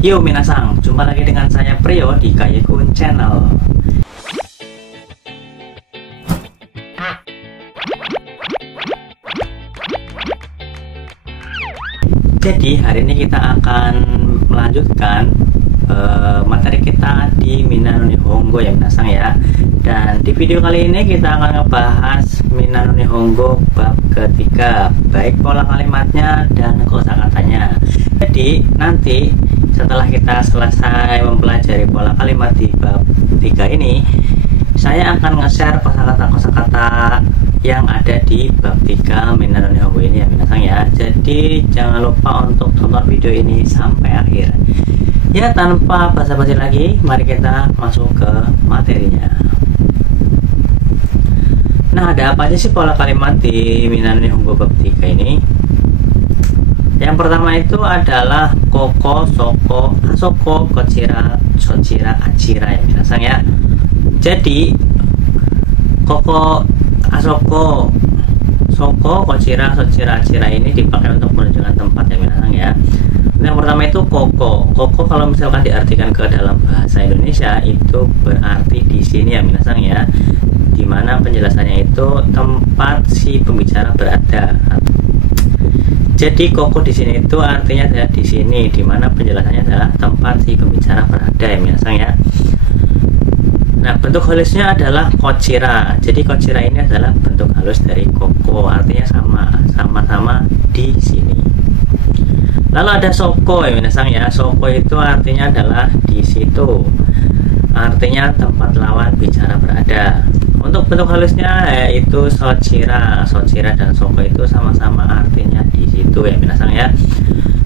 Yo minasang, jumpa lagi dengan saya Priyo di Kayekun Channel. Jadi hari ini kita akan melanjutkan materi kita di Minna no Nihongo ya minasang ya. Dan di video kali ini kita akan ngebahas Minna no Nihongo bab ketiga, baik pola kalimatnya dan kosakatanya. Jadi nanti setelah kita selesai mempelajari pola kalimat di bab 3 ini, saya akan nge-share kosakata-kosakata yang ada di bab 3 Minna no Nihongo ini ya minasang ya. Jadi jangan lupa untuk tonton video ini sampai akhir. Ya, tanpa basa-basi lagi, mari kita masuk ke materinya. Nah, ada apa aja sih pola kalimat di Minna no Nihongo bab 3 ini? Yang pertama itu adalah koko, soko, asoko, kochira, sochira, achira ya minasang ya. Jadi koko, asoko, soko, kochira, sochira, achira ini dipakai untuk menunjukkan tempat ya minasang ya. Yang pertama itu koko. Koko kalau misalkan diartikan ke dalam bahasa Indonesia itu berarti di sini ya minasang ya. Dimana penjelasannya itu tempat si pembicara berada. Jadi koko di sini itu artinya adalah di sini, dimana penjelasannya adalah tempat si pembicara berada ya minasang ya. Nah, bentuk halusnya adalah kochira. Jadi kochira ini adalah bentuk halus dari koko, artinya sama-sama di sini. Lalu ada soko ya minasang ya. Soko itu artinya adalah di situ, artinya tempat lawan bicara berada. Untuk bentuk halusnya yaitu sochira. Sochira dan soko itu sama-sama artinya di situ ya minasang ya.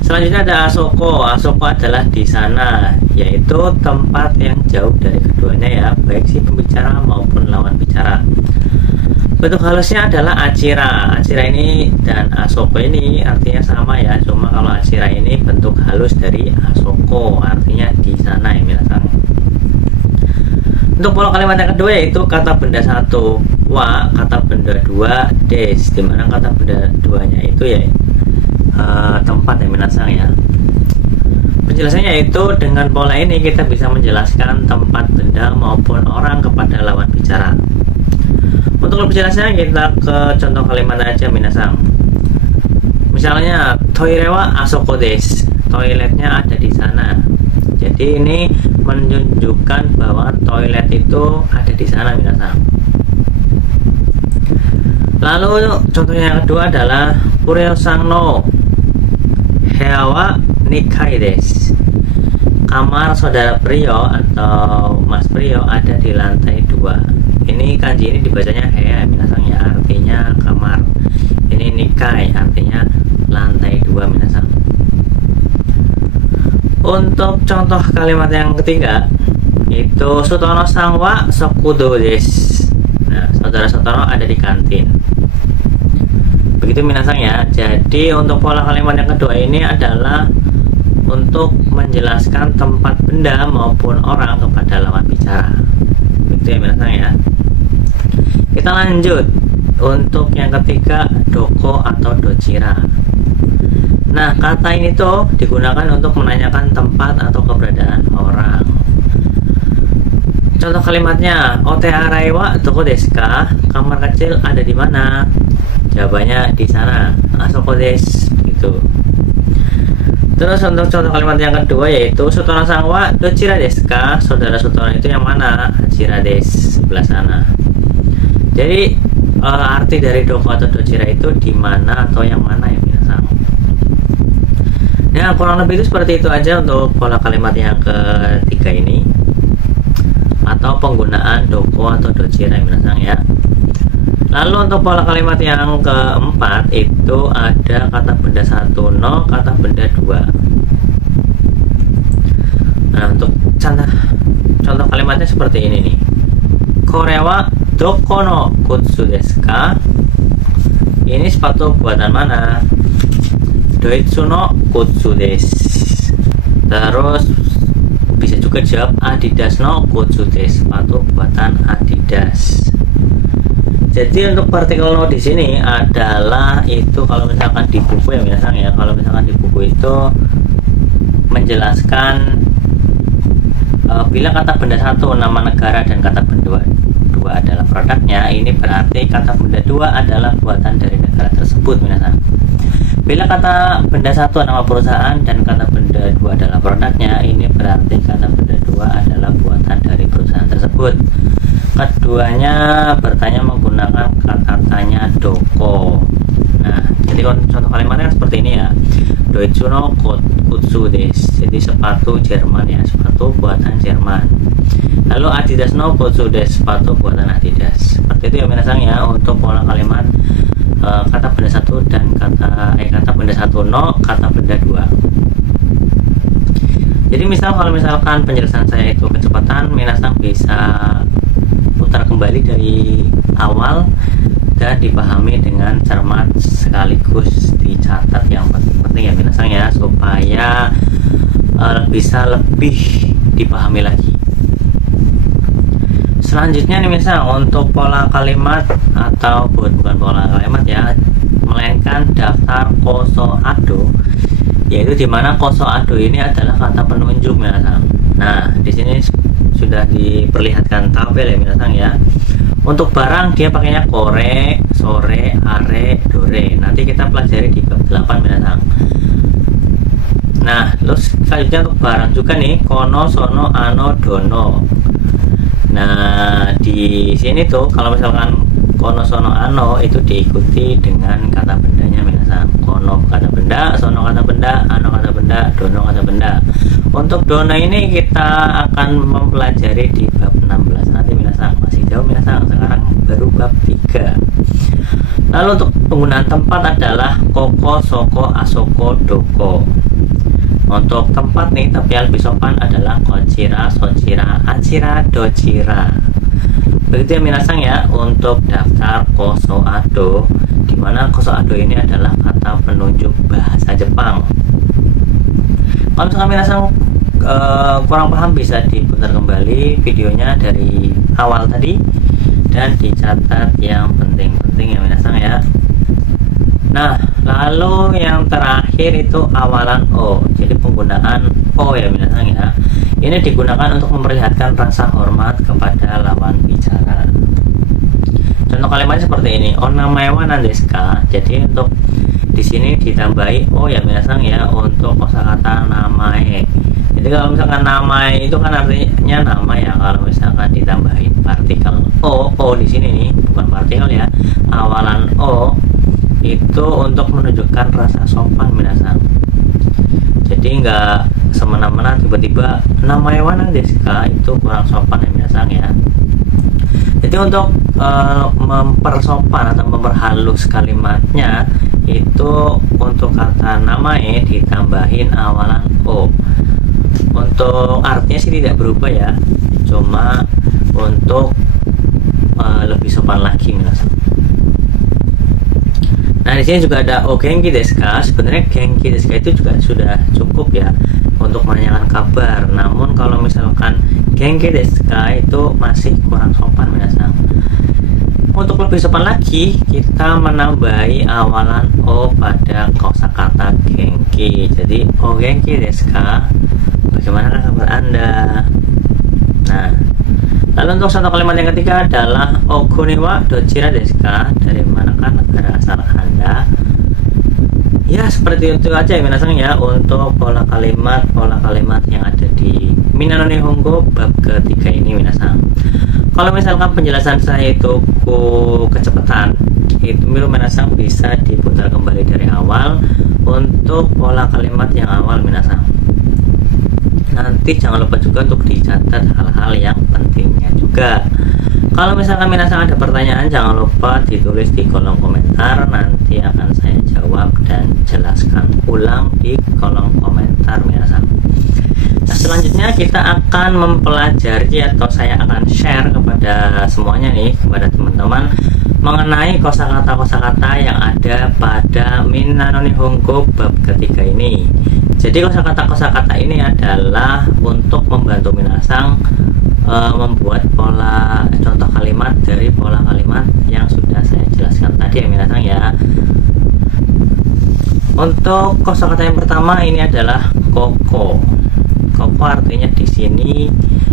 Selanjutnya ada asoko. Asoko adalah di sana, yaitu tempat yang jauh dari keduanya ya, baik si pembicara maupun lawan bicara. Bentuk halusnya adalah achira. Achira ini dan asoko ini artinya sama ya, cuma kalau achira ini bentuk halus dari asoko, artinya di sana ya minasang. Untuk pola kalimat yang kedua yaitu kata benda satu wa, kata benda dua des, dimana kata benda duanya itu ya tempat ya minasang ya. Penjelasannya yaitu dengan pola ini kita bisa menjelaskan tempat benda maupun orang kepada lawan bicara. Untuk lebih jelasnya kita ke contoh kalimat aja minasang. Misalnya toire wa asoko desu, toiletnya ada di sana. Jadi ini menunjukkan bahwa toilet itu ada di sana minasang. Lalu contohnya yang kedua adalah Pureo-san no heya wa nikai desu. Kamar saudara Priyo atau Mas Priyo ada di lantai 2. Ini kanji ini dibacanya heya minasang ya, artinya kamar. Ini nikai artinya lantai 2 minasang. Untuk contoh kalimat yang ketiga itu Sutono sang wa sokudo desu. Nah, saudara Sutono ada di kantin. Begitu minasang ya. Jadi untuk pola kalimat yang kedua ini adalah untuk menjelaskan tempat benda maupun orang kepada lawan bicara. Begitu ya minasang ya. Kita lanjut untuk yang ketiga doko atau dochira. Nah, kata ini tuh digunakan untuk menanyakan tempat atau keberadaan orang. Contoh kalimatnya ote arai wa doko desu ka? Kamar kecil ada di mana? Jawabannya di sana, asoko desu gitu. Terus untuk contoh kalimat yang kedua yaitu Sutono sang wa dochira desu ka? Saudara Sutono itu yang mana? Hachira desu, sebelah sana. Jadi arti dari doko atau dochira itu di mana atau yang mana ya minasang. Ya, kurang lebih itu seperti itu aja untuk pola kalimat yang ketiga ini, atau penggunaan doko atau dochira ya minasang ya. Lalu untuk pola kalimat yang keempat itu ada kata benda satu no, kata benda dua. Nah, untuk contoh kalimatnya seperti ini nih. Kore wa doko no kutsu desu ka? Ini sepatu buatan mana? Doitsu no kutsu desu. Terus bisa juga jawab Adidas no kutsu desu, sepatu buatan Adidas. Jadi untuk partikel no di sini adalah itu kalau misalkan di buku ya minasang ya, kalau misalkan di buku itu menjelaskan bila kata benda satu nama negara dan kata benda dua adalah produknya, ini berarti kata benda dua adalah buatan dari negara tersebut. Bila kata benda satu nama perusahaan dan kata benda dua adalah produknya, ini berarti kata benda dua adalah buatan dari perusahaan tersebut. Keduanya bertanya menggunakan kata tanya doko. Nah, jadi contoh kalimatnya seperti ini ya. Deutsche no Kutsu des. Jadi sepatu Jerman ya, sepatu buatan Jerman. Lalu Adidas no Kutsu des, sepatu buatan Adidas. Seperti itu ya minasang ya untuk pola kalimat kata benda satu dan kata benda satu no, kata benda dua. Jadi kalau misalkan penjelasan saya itu kecepatan, minasang bisa putar kembali dari awal dan dipahami dengan cermat sekaligus dicatat yang penting-penting ya minasang ya, supaya bisa lebih dipahami lagi. Selanjutnya nih untuk pola kalimat atau bukan pola kalimat ya, melainkan daftar koso ado, yaitu dimana koso ado ini adalah kata penunjuk minasang. Nah, di sini sudah diperlihatkan tabel ya minasang ya. Untuk barang dia pakainya kore, sore, are, dore. Nanti kita pelajari di bab 8 minasang. Nah, terus selanjutnya untuk barang juga nih, kono, sono, ano, dono. Nah, di sini tuh kalau misalkan kono, sono, ano itu diikuti dengan kata bendanya minasang. Kono kata benda, sono kata benda, ano kata benda, dono kata benda. Untuk dono ini kita akan mempelajari di bab 16 nanti minasang. Masih jauh minasang, sekarang baru bab 3. Lalu untuk penggunaan tempat adalah koko, soko, asoko, doko. Untuk tempat nih, tapi yang lebih sopan adalah kochira, sochira, achira, dochira. Begitu ya minasang ya untuk daftar koso ado, dimana koso ado ini adalah kata penunjuk bahasa Jepang. Kalau misalkan minasang kurang paham, bisa diputar kembali videonya dari awal tadi dan dicatat yang penting-penting ya minasang ya. Nah, lalu yang terakhir itu awalan o. Jadi penggunaan o ya minasang ya. Ini digunakan untuk memperlihatkan rasa hormat kepada lawan bicara. Contoh kalimatnya seperti ini. Onamae wa nan desu ka? Jadi untuk di sini ditambahi o ya minasang ya untuk kosakata namae. Jadi kalau misalkan namae itu kan artinya nama ya. Kalau misalkan ditambahin partikel o di sini nih bukan partikel ya. Awalan o itu untuk menunjukkan rasa sopan minasang. Jadi nggak semena-mena tiba-tiba namae wa nan desu ka, itu kurang sopan ya minasang ya. Jadi untuk mempersopan atau memperhalus kalimatnya itu untuk kata namae ditambahin awalan o. Untuk artinya sih tidak berubah ya, cuma untuk lebih sopan lagi minasang. Nah, di sini juga ada o genki desu ka. Sebenarnya genki desu ka itu juga sudah cukup ya untuk menanyakan kabar. Namun kalau misalkan genki desu ka itu masih kurang sopan minasang. Untuk lebih sopan lagi, kita menambahi awalan o pada kosakata genki. Jadi o genki desu ka? Bagaimana kabar Anda? Nah, lalu untuk satu kalimat yang ketiga adalah okuni wa dochira desu ka? Dari manakah negara asal Anda? Ya, seperti itu aja ya minasang ya untuk pola kalimat yang ada di Minano Nihongo bab ketiga ini minasang. Kalau misalkan penjelasan saya itu kecepatan, itu minasang bisa diputar kembali dari awal untuk pola kalimat yang awal minasang. Nanti jangan lupa juga untuk dicatat hal-hal yang pentingnya juga. Kalau misalkan minasang ada pertanyaan, jangan lupa ditulis di kolom komentar. Nanti akan saya jawab dan jelaskan ulang di kolom komentar minasang. Nah, selanjutnya kita akan mempelajari atau saya akan share kepada semuanya nih, kepada teman-teman mengenai kosakata-kosakata yang ada pada Minano Nihongo bab ketiga ini. Jadi kosakata-kosakata ini adalah untuk membantu minasang membuat pola contoh kalimat dari pola kalimat yang sudah saya jelaskan tadi ya minasang ya. Untuk kosakata yang pertama ini adalah koko. Koko artinya di sini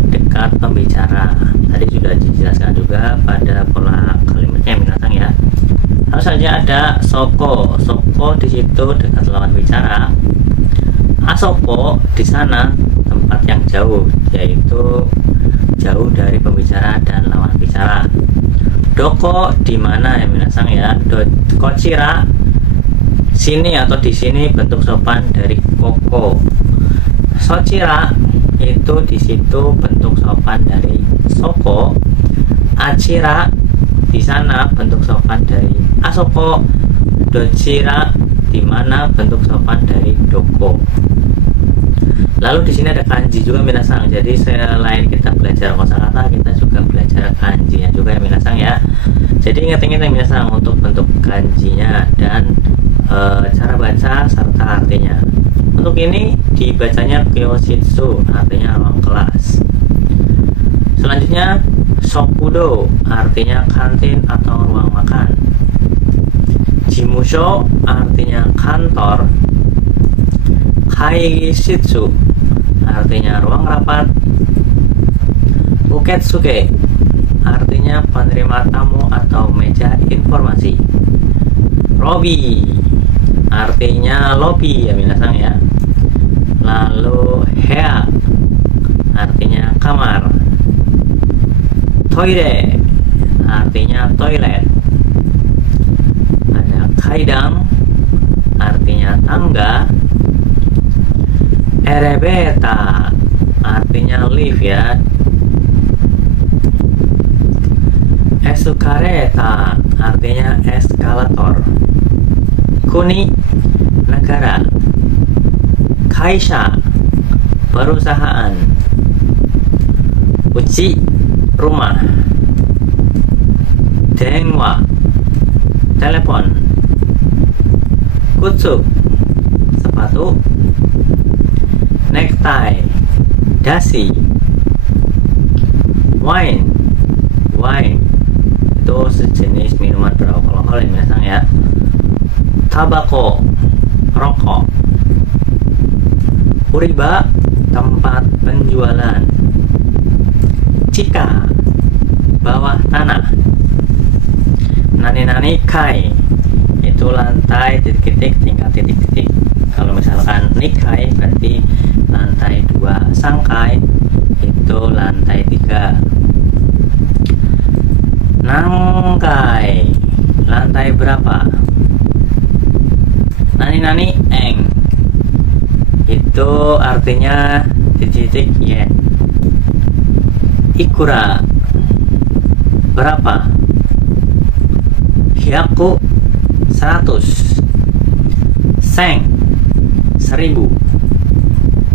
dekat pembicara. Tadi sudah dijelaskan juga pada pola kalimatnya minasang ya. Lalu saja ada soko. Soko di situ dekat lawan bicara. Asoko di sana tempat yang jauh, yaitu jauh dari pembicara dan lawan bicara. Doko di mana ya minasang ya. Kochira sini atau di sini bentuk sopan dari koko. Sochira itu di situ bentuk sopan dari soko. Achira di sana bentuk sopan dari asoko. Dochira di mana bentuk sopan dari doko. Lalu di sini ada kanji juga minasang. Jadi selain kita belajar kosakata, kita juga belajar kanjinya juga ya minasang ya. Jadi ingat-ingat ya minasang untuk bentuk kanjinya dan cara baca serta artinya. Untuk ini dibacanya kyoshitsu, artinya ruang kelas. Selanjutnya shokudo, artinya kantin atau ruang makan. Jimusho, artinya kantor. Kaigishitsu, artinya ruang rapat. Uketsuke, artinya penerima tamu atau meja informasi. Lobby, artinya lobby ya minasang ya. Lalu hea, artinya kamar. Toire, artinya toilet. Ada kaidang, artinya tangga. Erebeta, artinya lift ya. Esukareta, artinya eskalator. Kuni, negara. Kaisha, perusahaan. Uchi, rumah. Denwa, telepon. Kutsu, sepatu. Necktie, dasi. Wine, itu sejenis minuman beralkohol yang biasa ya. Tabako, rokok. Uriba, tempat penjualan. Cika, bawah tanah. Nani kai, itu lantai titik-titik tingkat titik-titik. Kalau misalkan nikai berarti lantai 2, sangkai itu lantai 3. Nangkai, lantai berapa? Nani eng, itu artinya titik-titik yen. Ikura, berapa? Hyaku, 100. Seng, 1000.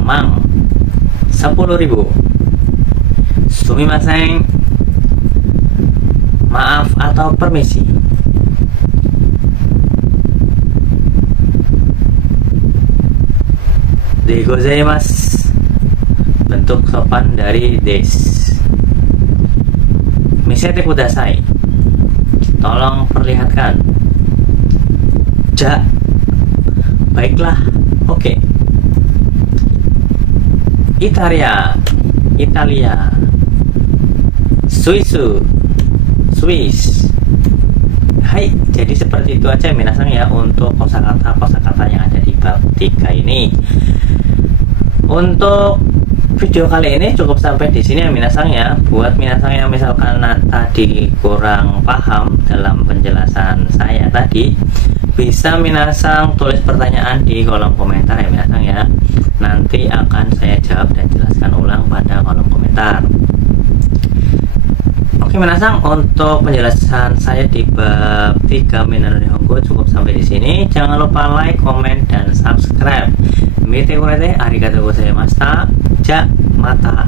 Mang, 10.000. Sumimasen, maaf atau permisi. Degozaimasu, bentuk sopan dari des. Misete kudasai, tolong perlihatkan. Ja, baiklah, oke. Italia, Swiss. Hai, jadi seperti itu aja minasang ya untuk kosakata yang ada di bab 3 ini. Untuk video kali ini cukup sampai di sini ya minasang ya. Buat minasang yang misalkan tadi kurang paham dalam penjelasan saya tadi, bisa minasang tulis pertanyaan di kolom komentar ya minasang ya. Nanti akan saya jawab dan jelaskan ulang pada kolom komentar. Oke minasang, untuk penjelasan saya di bab 3 Minano Nihongo cukup sampai di sini. Jangan lupa like, komen, dan subscribe. Mite kurete arigatou gozaimashita. Ja mata.